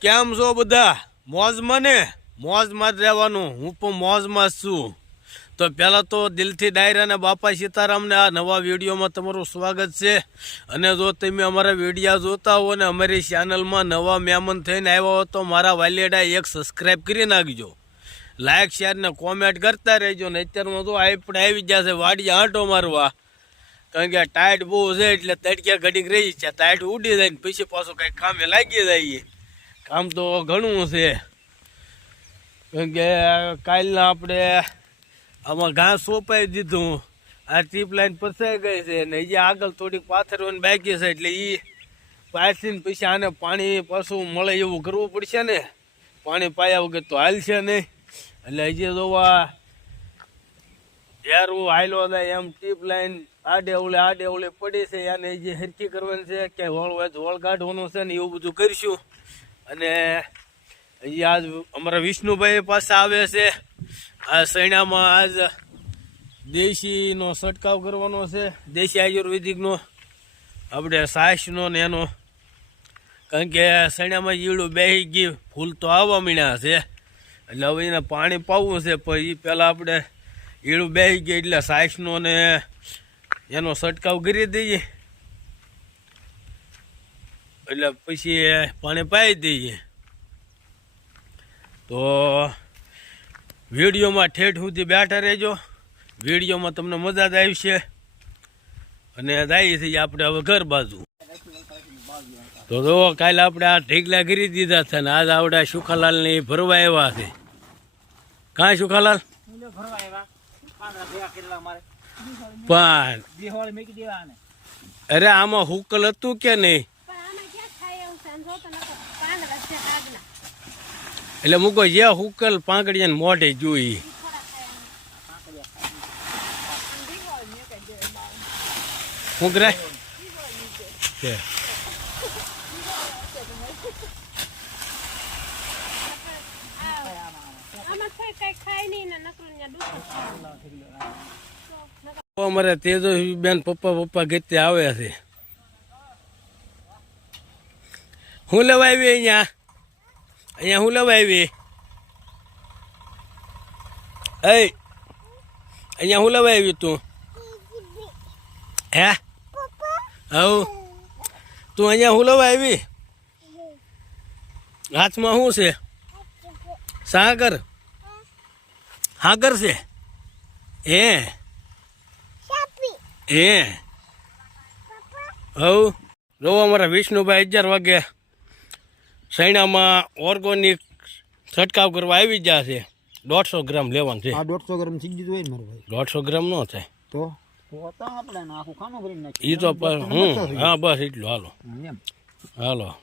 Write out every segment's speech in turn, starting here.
કેમ છો બધા? મોજમાં ને મોજમાં જ રહેવાનું. હું પણ મોજમાં છું. તો પહેલાં તો દિલથી ડાયરા અને બાપા સીતારામને આ નવા વિડીયોમાં તમારું સ્વાગત છે. અને જો તમે અમારા વિડીયા જોતા હો ને અમારી ચેનલમાં નવા મહેમાન થઈને આવ્યા હો, તો મારા વાલીડા એક સબસ્ક્રાઈબ કરી નાખજો. લાઇક શેર ને કોમેન્ટ કરતા રહેજો. ને અત્યારમાં તો આપણે આવી ગયા છે વાડી આંટો મારવા. કારણ કે ટાઈટ બહુ છે એટલે તડક્યા ઘડીક રહી છે. ટાઈટ ઉડી જાય ને પછી પાછું કંઈક કામે લાગી જાય. કામ તો ઘણું છે. કેમ કે કાલના આપણે આમાં ઘાસ સોંપાઈ દીધું. આ લાઈન પસાઈ ગઈ છે ને જે આગળ થોડીક પાથરવાની બાકી છે એટલે એ પાથરીને પછી આને પાણી પાછું મળે એવું કરવું પડશે ને. પાણી પાયા વગર તો હાલશે નહીં. એટલે હજી જોવા યાર હું હાયલો થાય એમ ટીપ લાઈન આડે ઓલે આડે ઓલે પડી છે, એને જે હરકી કરવાની છે કે વળ હોય તો વળ કાઢવાનું છે ને એવું બધું કરીશું. અને હજી આજ અમારા વિષ્ણુભાઈ પાસે આવે છે. આ સૈણામાં આજ દેશીનો છંટકાવ કરવાનો છે. દેશી આયુર્વેદિકનો, આપણે સાસનો ને એનો. કારણ કે સૈણામાં જીવડું બેસી ગયું ફૂલ તો આવવા મીણ્યા છે. એટલે હવે એને પાણી પાવવું છે, પણ એ પહેલાં આપણે ઈળું બેસી ગયું એટલે સાસનો ને એનો છંટકાવ કરી દઈએ. એટલે પછી પાણી પાઈ દઈએ. તો વિડીયોમાં ઠેઠ સુધી બેઠા રહેજો. વિડીયોમાં તમને મજા જ આવશે. અને જાય થઈ આપણે હવે ઘર બાજુ. તો જો કાલે આપણે આ ઢીકલા ગીરી દીધા છે ને આજ આપણે સુખાલાલને ભરવા આવ્યા છે. કાંઈ સુખાલાલ? પણ અરે આમાં હુકલ હતું કે નહીં પણ આમાં ક્યાં થાય એવું છે? આમ જો તો નકર પાંદડા છે આગના. એટલે મૂકો જે હુકલ પાંકડીને મોઢે જોઈ ઈ થોડા થાય આમ. આમ દીવાળ મેકાઈ દે બાર. હું કરે કે આ- આમાં કોઈ કઈ ખાય નહીં ને મોઢે જોઈ. છે. તો અમારે તેજો બેન પપ્પા પપ્પા ગીતે આવે છે. હું લેવા આવી અહીંયા? અહીંયા હું લેવા આવી એ અહીંયા હું લેવા આવી તું? હે? હવ, તું અહીંયા હું લેવા આવી હાથમાં શું છે? સાગર? સાગર છે? એ એ હવ જો અમારા વિષ્ણુભાઈ અગિયાર વાગે સૈણામાં ઓર્ગોનિક છંટકાવ કરવા આવી ગયા છે. દોઢસો ગ્રામ લેવાનું છે. આ દોઢસો ગ્રામ થઈ ગયું હોય ને મારો ભાઈ? દોઢસો ગ્રામ નો થાય. તો? એ તો હું હા બસ એટલું હાલો. હાલો.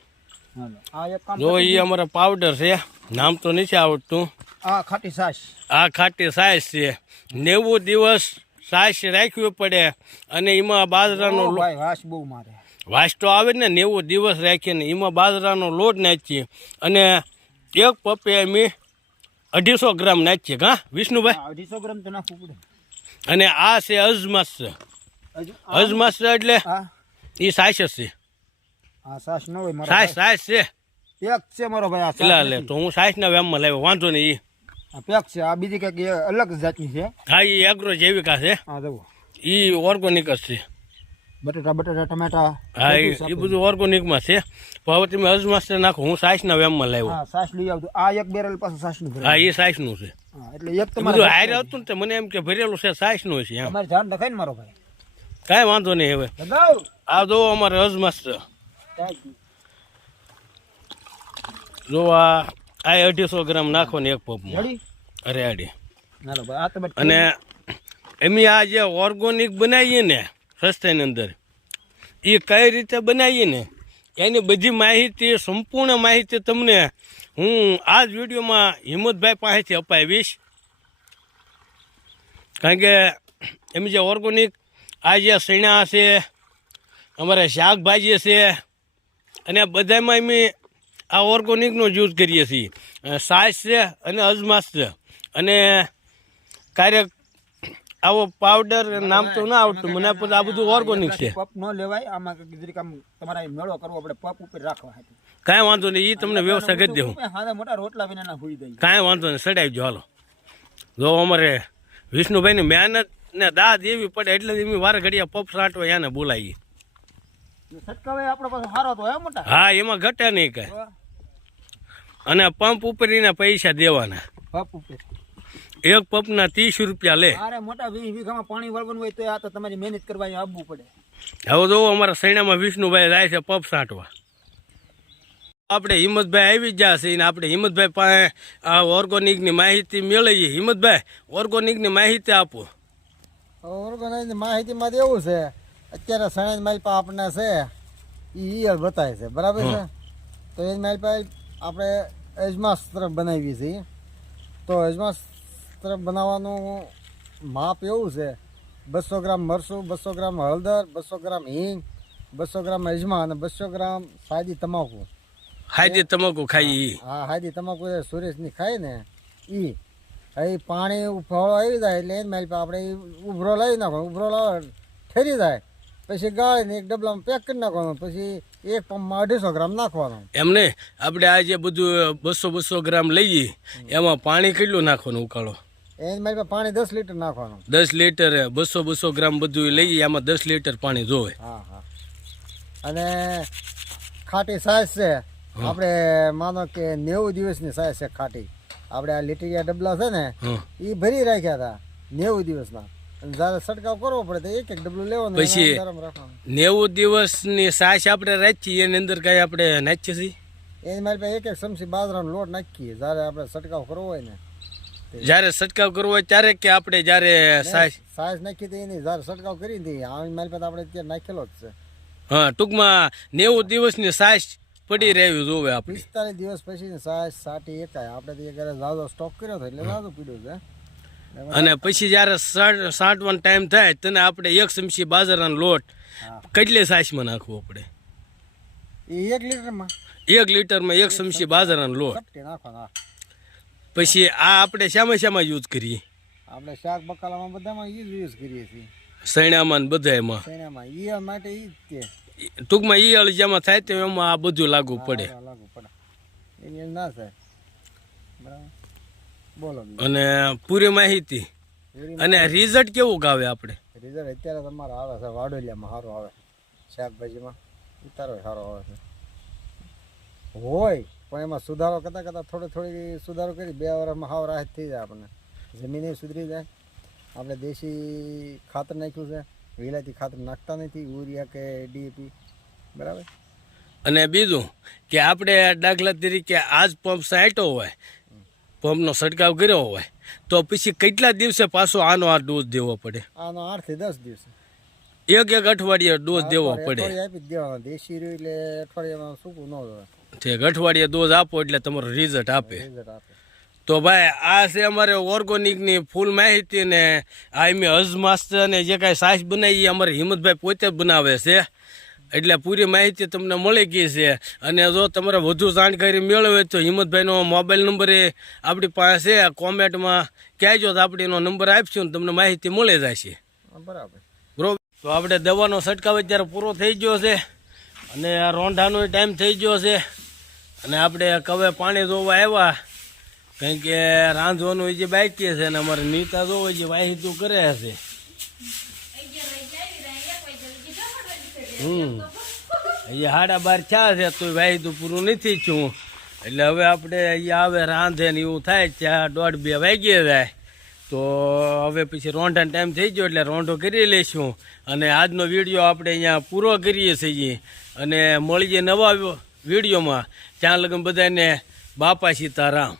જો એ અમારા પાવડર છે નામ તો નથી આવડતું. આ ખાટી સાસ. આ ખાટી સાસ છે. નેવું દિવસ સાસ રાખવી પડે અને એમાં બાજરાનો વાસ બહુ મારે. વાસ તો આવે ને નેવું દિવસ રાખીને એમાં બાજરાનો લોટ નાખીએ અને એક પપ્પે અમે અઢીસો ગ્રામ નાખીએ. હા વિષ્ણુભાઈ? અઢીસો ગ્રામ તો નાખવું પડે. અને આ છે અજમાસ. છે અજમાસ છે એટલે એ સાસ છે. સાઈસ સાઈસ છે. એક છે મારો ભાઈ એટલે લે તો હું સાઈસના વેમમાં લાવ્યો વાંધો નહીં પેક છે આ બીજી કંઈક અલગ જાતની છે. હા એ એગ્રો જૈવિકા છે એ ઓર્ગોનિક જ છે. બટાટા બટેટા ટમેટા હા એ બધું ઓર્ગોનિકમાં છે. હવે તમે અજમાસ નાખો હું સાઈસના વેમમાં લાવ્યો. હા સાઈસ લઈ આવજો. આ એક બેરલ પાછું છાશનું હા એ સાઈસનું છે. એટલે એક તમારે બધું હારે આવતું ને મને એમ કે ભરેલું છે સાઈસનું છે એમ. મારે ધ્યાન રખાય ને મારો ભાઈ. કાંઈ વાંધો નહીં હવે. આ જો અમારે અજમાસ છે જો આ આ અઢીસો ગ્રામ નાખો ને એક પપમાં અરે તમે અને એમ આ જે ઓર્ગોનિક બનાવીએ ને સસ્તાની અંદર. એ કઈ રીતે બનાવીએ ને એની બધી માહિતી, સંપૂર્ણ માહિતી તમને હું આ જ વિડીયોમાં હિંમતભાઈ પાસેથી અપાવીશ. કારણ કે એમ જે ઓર્ગોનિક આ જે સીણા છે, અમારે શાકભાજી છે, અને બધામાં અમે આ ઓર્ગોનિકનો યુઝ કરીએ છીએ. સાસ છે અને અજમાસ છે. અને ક્યારેક આવો પાવડર નામ તો ના આવડતું. મને પણ આ બધું ઓર્ગોનિક છે. પપ ન લેવાય આમાં જરીક આમ તમારે મેળો કરવો આપણે પપ ઉપર રાખવા. કાંઈ વાંધો નહીં એ તમને વ્યવસ્થા કરી દેવું હાથે મોટા રોટલા વિના ના હોઈ જાય. કાંઈ વાંધો નહીં સડાવજો હાલો. જો અમારે વિષ્ણુભાઈની મહેનત ને દાદ એવી પડે એટલે એમની વાર ઘડિયા પપ સાટવા એને બોલાવીએ હે એમાં ઘટે નહીં કઈ. અને પંપ ઉપર પૈસા દેવાના. પંપ ઉપર. એક પંપના ત્રીસ રૂપિયા લે. અરે મોટા વીસ વીઘામાં પાણી વળવાનું હોય તો આ તો તમારી મહેનત કરવા આવવું પડે. હવે જો અમારા સૈણામાં વિષ્ણુભાઈ જાય છે પપ સાંટવા. આપણે હિંમતભાઈ આવી જ જશે ને આપણે હિંમતભાઈ પાસે આ ઓર્ગોનિકની માહિતી મેળવીએ. હિંમતભાઈ ઓર્ગોનિકની માહિતી આપો. ઓર્ગોનિકની માહિતીમાં તો એવું છે અત્યારે સણેજ મારી પાસે આપણને છે એ ઈયળ બતાવે છે. બરાબર છે? તો એ મારી પાસે આપણે અજમાસ તરફ બનાવીએ છીએ. તો અજમાસ તરફ બનાવવાનું માપ એવું છે બસો ગ્રામ મરસું બસો ગ્રામ હળદર બસો ગ્રામ હિંગ બસો ગ્રામ અજમા અને બસો ગ્રામ સાદી તમાકુ. હાજી તમાકુ ખાઈ. હા હાદી તમાકુ સુરેશની ખાય ને એ એ પાણી ઉફાળો આવી જાય એટલે એને મારી આપણે ઉભરો લાવી નાખો ઉભરો લાવે ઠેરી જાય. પછી ગાળીને એક ડબલામાં પેક કરી નાખવાનો પછી એક પંપમાં અઢીસો ગ્રામ નાખવાનો. એમ નહીં આપણે આ જે બધું બસો બસો ગ્રામ લઈએ એમાં પાણી કેટલું નાખવાનું ઉકાળો? એને મારી પાસે પાણી દસ લીટર નાખવાનું. દસ લીટર બસો બસો ગ્રામ બધું લઈએ એમાં દસ લીટર પાણી જોવે. હા હા. અને ખાટી સાઈઝ છે. આપણે માનો કે નેવું દિવસની સાઈઝ છે ખાટી. આપણે આ લીટીયા ડબલા છે ને એ ભરી રાખ્યા હતા નેવું દિવસના. અને જ્યારે છંટકાવ કરવો પડે તો એક એક ડબલું લેવાનું પછી- નેવું દિવસની સાસ આપણે રાખીએ એની અંદર કઈ આપણે નાખીએ છીએ? એની મારી પાસે એક એક ચમચી બાજરાનો લોટ નાખીએ. જયારે આપણે છંટકાવ કરવો હોય ને જ્યારે છંટકાવ કરવો હોય ત્યારે કે આપણે જ્યારે સાસ સાઈઝ? નાખી દઈએ એની જ્યારે છંટકાવ કરી દઈએ આ મારી પાસે આપણે અત્યારે નાખેલો જ છે. હા ટૂંકમાં નેવું દિવસની સાઈઝ પડી રહેવી જોવે આપણે. પિસ્તાલીસ દિવસ પછી સાઈઝ સાટી એકાય. આપણે એક ઝાઝો સ્ટોક કર્યો હતો એટલે ઝાઝો પીડ્યું છે. અને પછી જ્યારે સાંટવાનો ટાઈમ થાય તને આપણે એક ચમચી બાજરાનો લોટ. કેટલી સાસમાં નાખવો પડે એ એક લીટરમાં. એક લીટરમાં એક ચમચી બાજરાનો લોટ. નાખવાનો. પછી આ આપણે શામાં શામાં યુઝ કરીએ. આપણે શાક બકાલામાં બધામાં એ જ યુઝ કરીએ છીએ. સૈણામાં બધામાં સૈણામાં ઈ માટે ઈ જ તે ટૂંકમાં ઈ અળજામાં થાય તો એમાં આ બધું લાગુ પડે. લાગુ પડે. એની એમ ના થાય. બરાબર? બોલો અને પૂરી માહિતી. અને રિઝલ્ટ કેવું ગાવે આપણે? રિઝલ્ટ અત્યારે તમારે આવે છે. વાડોલિયામાં સારું આવે. શાકભાજીમાં ઉતારો સારો આવે છે. હોય. પણ એમાં સુધારો કરતાં કરતાં થોડી થોડી સુધારો કરી બે વર્ષમાં હાવ રાહત થઈ જાય આપણને. જમીને સુધરી જાય. આપણે દેશી ખાતર નાખ્યું છે. વિલાયતી ખાતર નાખતા નથી. યુરિયા કે ડીએપી બરાબર? અને બીજું કે આપણે દાખલા તરીકે આજ પંપ સાંટ્યો હોય પંપનો છંટકાવ કર્યો હોય તો પછી કેટલા દિવસે પાછો આનો આ ડોઝ દેવો પડે? આનો આઠથી દસ દિવસે. એક એક અઠવાડિયે ડોઝ દેવો પડે. આપી દેવાનો. દેશી એટલે અઠવાડિયામાં સૂકું ન હોય. ઠીક અઠવાડિયે ડોઝ આપો એટલે તમારો રિઝલ્ટ આપે. તો ભાઈ આ છે અમારે ઓર્ગોનિકની ફૂલ માહિતી ને આ મેં હજ માસ્ટર ને જે કાંઈ સાસ બનાવી અમારે હિંમતભાઈ પોતે જ બનાવે છે. એટલે પૂરી માહિતી તમને મળી ગઈ છે. અને જો તમારે વધુ જાણકારી મેળવે તો હિંમતભાઈનો મોબાઈલ નંબર એ આપણી પાસે કોમેન્ટમાં કહેજો તો આપણે એનો નંબર આપશું ને તમને માહિતી મળી જશે. બરાબર. બરોબર? તો આપણે દવાનો છંટકાવ અત્યારે પૂરો થઈ ગયો છે. અને આ રોંઢાનો ટાઈમ થઈ ગયો છે. અને આપણે કવે પાણી ધોવા આવ્યા, કારણ કે રાંધવાનું જે બાકી છે ને અમારે નીતા જોવો જે વાહિતું કરે હશે હમ. અહીંયા સાડા બાર ચા છે તો વાહિતું પૂરું નથી છું એટલે હવે આપણે અહીંયા આવે, રાંધે ને એવું થાય ચા દોઢ બે વાગી જાય. તો હવે પછી રોંઢાનો ટાઈમ થઈ ગયો એટલે રોંઢો કરી લઈશું. અને આજનો વીડિયો આપણે અહીંયા પૂરો કરીએ છીએ. અને મળીએ નવા વિડીયોમાં. ત્યાં લગન બધાને બાપા સીતારામ.